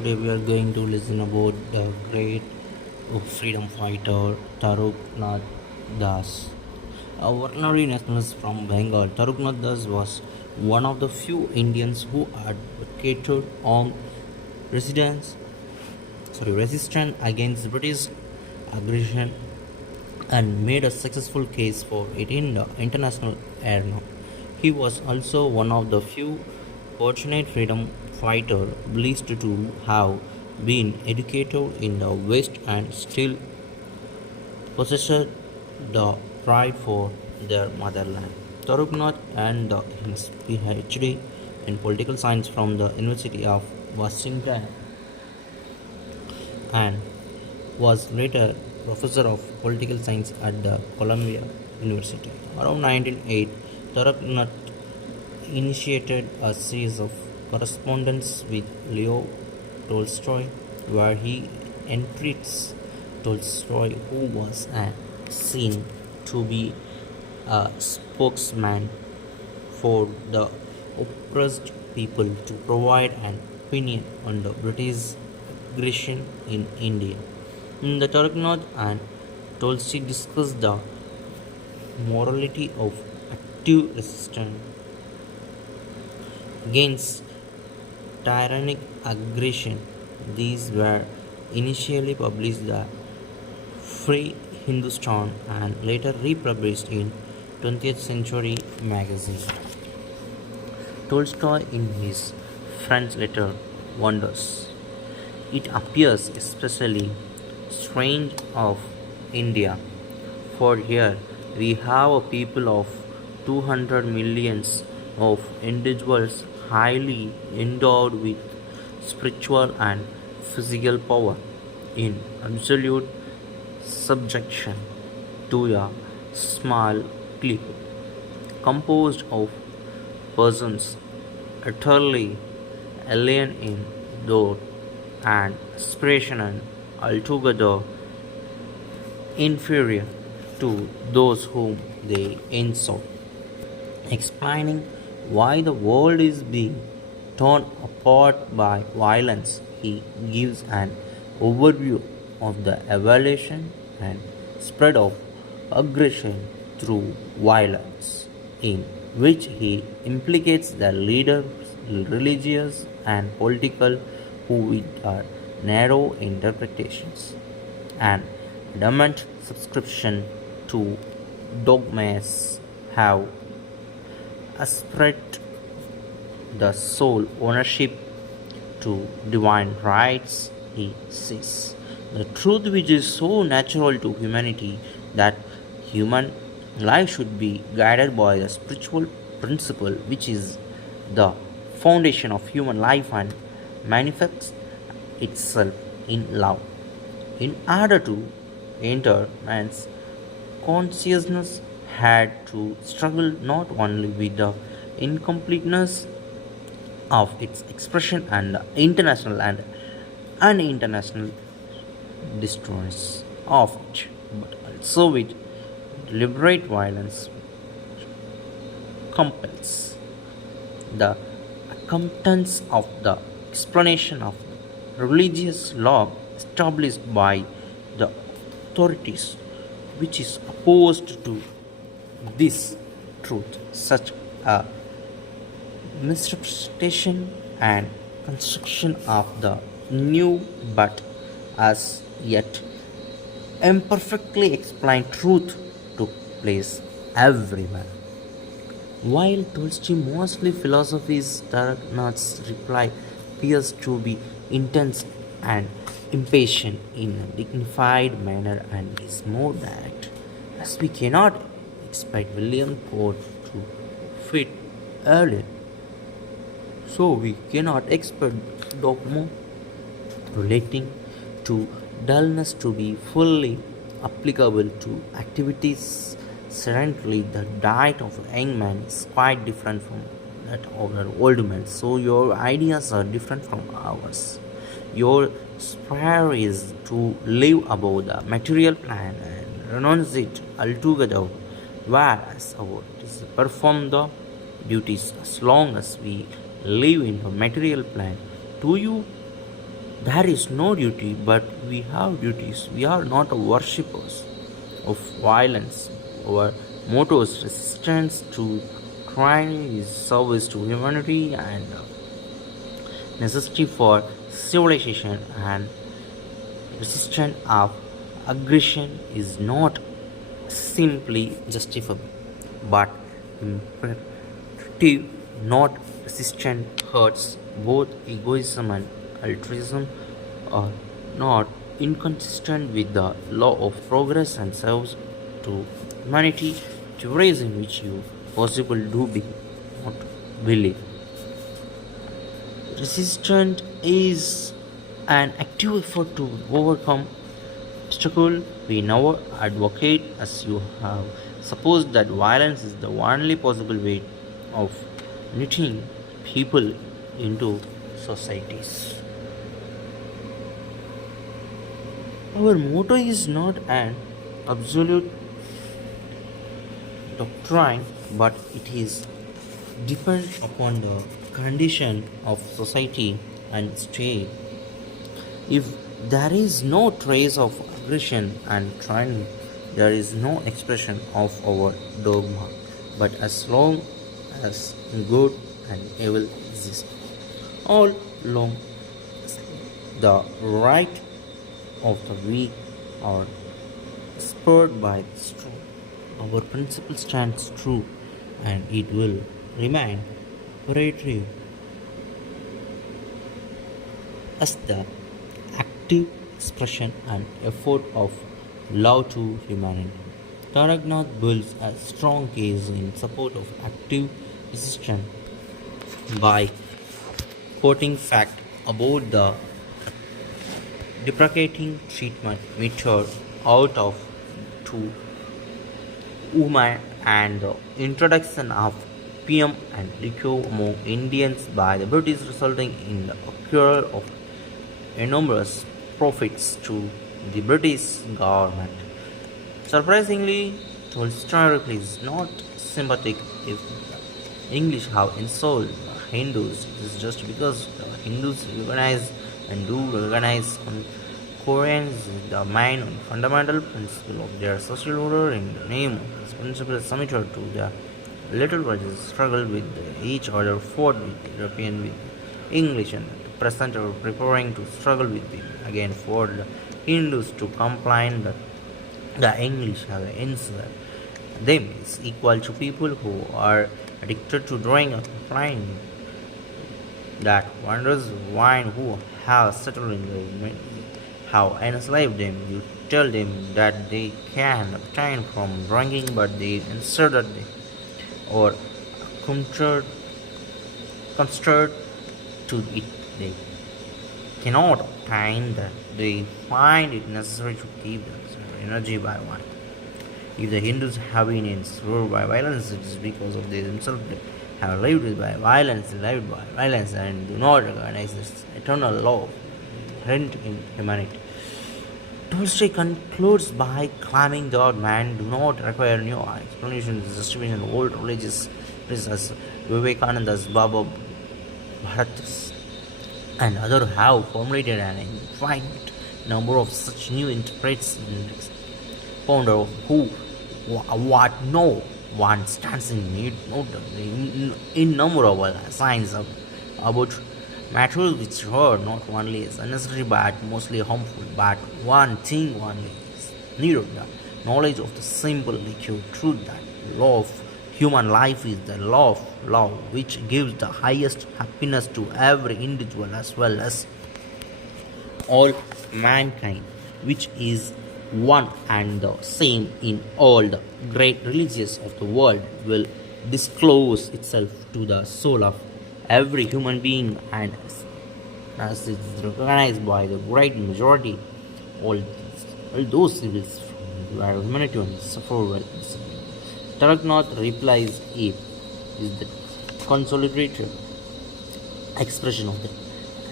Today we are going to listen about the great freedom fighter Nath Das. A ordinary nationalist from Bengal, Nath Das was one of the few Indians who advocated on resistance, resistance against British aggression and made a successful case for it in the international arena. He was also one of the few fortunate freedom fighters believed to have been educated in the West and still possessed the pride for their motherland. Taruknath and his PhD in political science from the University of Washington and was later professor of political science at the Columbia University. Around 1908, Tarak initiated a series of correspondence with Leo Tolstoy, where he entreats Tolstoy, who was seen to be a spokesman for the oppressed people, to provide an opinion on the British aggression in India. In the Taraknath and Tolstoy discussed the morality of active resistance against tyrannic aggression. These were initially published the Free Hindustan and later republished in 20th Century magazine. Tolstoy in his French letter wonders. It appears especially strange of India, for here we have a people of 200 millions of individuals highly endowed with spiritual and physical power in absolute subjection to a small clique composed of persons utterly alien in thought and aspiration and altogether inferior to those whom they insult. Explaining why the world is being torn apart by violence, he gives an overview of the evolution and spread of aggression through violence, in which he implicates the leaders, religious and political, who with narrow interpretations and adamant subscription to dogmas have ascribed the sole ownership to divine rights, he says. The truth which is so natural to humanity that human life should be guided by the spiritual principle which is the foundation of human life and manifests itself in love. In order to enter man's consciousness had to struggle not only with the incompleteness of its expression and the international and uninternational destroys of it, but also with deliberate violence compels the acceptance of the explanation of religious law established by the authorities, which is opposed to this truth. Such a misrepresentation and construction of the new but as yet imperfectly explained truth took place everywhere. While Tolstoy mostly philosophies, Taraknath's reply appears to be intense and impatient in a dignified manner and is more direct, as we cannot expect William Court to fit earlier. So we cannot expect dogma relating to dullness to be fully applicable to activities. Certainly, the diet of a young man is quite different from that of an old man. So your ideas are different from ours. Your aspire is to live above the material plane and renounce it altogether, whereas our is to perform the duties as long as we live in the material plane. Do you There is no duty, but we have duties. We are not worshippers of violence. Our motto is resistance to crime is service to humanity and necessity for civilization, and resistance of aggression is not simply justifiable but imperative. Not resistant hurts both egoism and altruism are not inconsistent with the law of progress and serves to humanity to ways in which you possible do be not believe. Resistance is an active effort to overcome obstacle. We never advocate, as you have supposed, that violence is the only possible way of knitting people into societies. Our motto is not an absolute doctrine, but it is depend upon the condition of society and state. If there is no trace of aggression and training, there is no expression of our dogma. But as long as good and evil exist, all along the right of the weak are spurred by the strong. Our principle stands true and it will remain operative as the active expression and effort of love to humanity. Tarak Nath builds a strong case in support of active resistance by quoting fact about the deprecating treatment meted out of to women and the introduction of opium and liquor among Indians by the British, resulting in the occurrence of enormous profits to the British government. Surprisingly, Tolstoy is not sympathetic if the English have insulted the Hindus. It is just because the Hindus recognize and do recognize Koreans the main and fundamental principle of their social order in the name of this principle is submitted to the little races struggle with each other, fought with European with English and the present are preparing to struggle with it again for the Hindus to complain that the English have insulted them is equal to people who are addicted to drawing a complaint that wonders wine who have settled in the have enslaved them. You tell them that they can abstain from drinking, but they insist that they or contrary to it they cannot obtain that they find it necessary to keep their energy by wine. If the Hindus have been enslaved by violence, it is because of they themselves have lived by violence, lived by violence, and do not recognize this eternal law inherent in humanity. Tolstoy concludes by claiming that man do not require new explanations, justification, old religious as Vivekananda's Baba Bharatas and others have formulated an infinite number of such new interpretations, founder of who, what, no one stands in need of the innumerable signs of about matters which are not only is unnecessary but mostly harmful, but one thing only is needed the knowledge of the simple liquid truth that law of human life is the law of love which gives the highest happiness to every individual as well as all mankind, which is one and the same in all the great religions of the world, will disclose itself to the soul of every human being, and as is recognized by the great majority, all those civils where humanity suffer well. Tarak replies A is the consolidated expression of the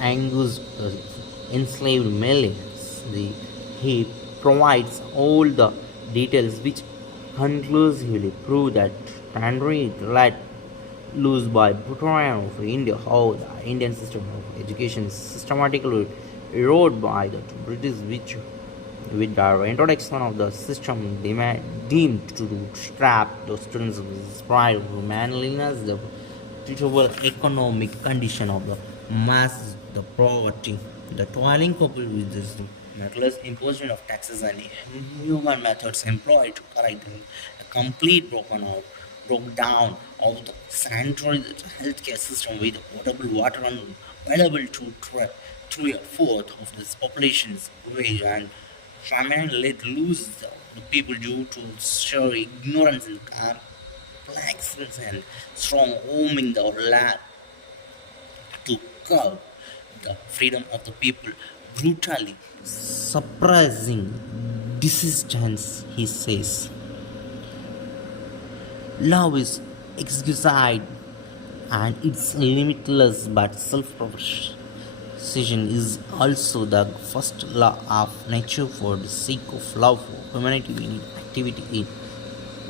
angus enslaved millions. He provides all the details which conclusively prove that Tannery let loose by Bhutan of India how the Indian system of education is systematically eroded by the British, which with the introduction of the system deemed to trap the students with pride of manliness, the pitiable economic condition of the masses, the poverty, the toiling coupled with this reckless imposition of taxes and inhuman methods employed to correct the complete broke down of the sanitary healthcare system with potable water available to three a fourth of this population's wage and famine let loose the people due to sheer ignorance and complexness and strong homing the land to curb the freedom of the people brutally suppressing dissistence, he says. Love is exquisite and it's limitless, but self precision is also the first law of nature. For the sake of love for humanity, we need activity in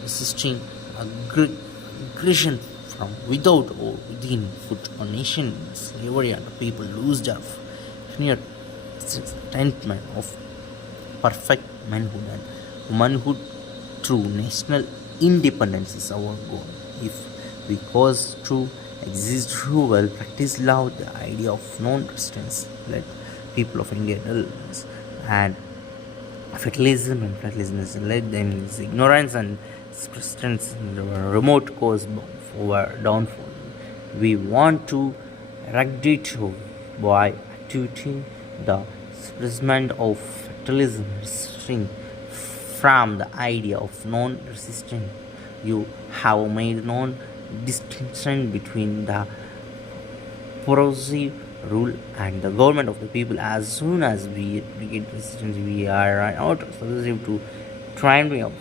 resisting aggression from without or within. Put a nation in slavery and the people lose their near contentment of perfect manhood and womanhood through national independence is our goal. If we cause to exist through well practice love, the idea of non-resistance, let people of India dullness and fatalism and fatalism let them is ignorance and persistence in the remote cause of our downfall. We want to eradicate by activating the suppressment of fatalism, resisting from the idea of non-resistance. You have made non-distinction between the progressive rule and the government of the people. As soon as we get resistance, we are not subject to tyranny of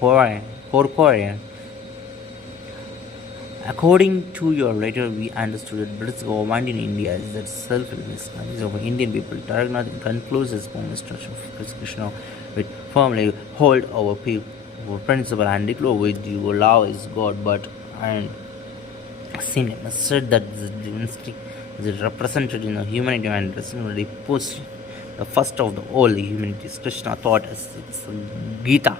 Korea. According to your letter, we understood that British government in India is that selfless and of Indian people. Tarak Nath concludes his poem structure of Krishna with firmly hold our people, our principle and declare with you love is God, but and sin said that the divinity is represented in the humanity and recently pushed the first of the all the humanities. Krishna taught us it's Gita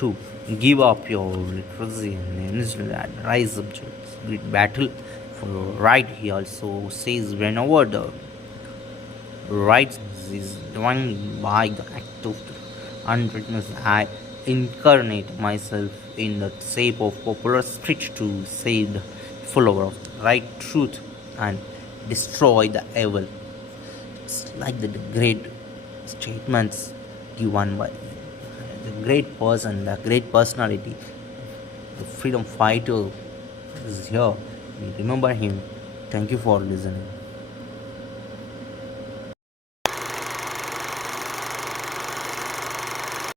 to give up your literacy and rise up to great battle for right. He also says whenever the right is done by the act of the unwitness, I incarnate myself in the shape of popular speech to say the follower of the right truth and destroy the evil. It's like the great statements given by the great person, the great personality, the freedom fighter is here. We remember him. Thank you for listening.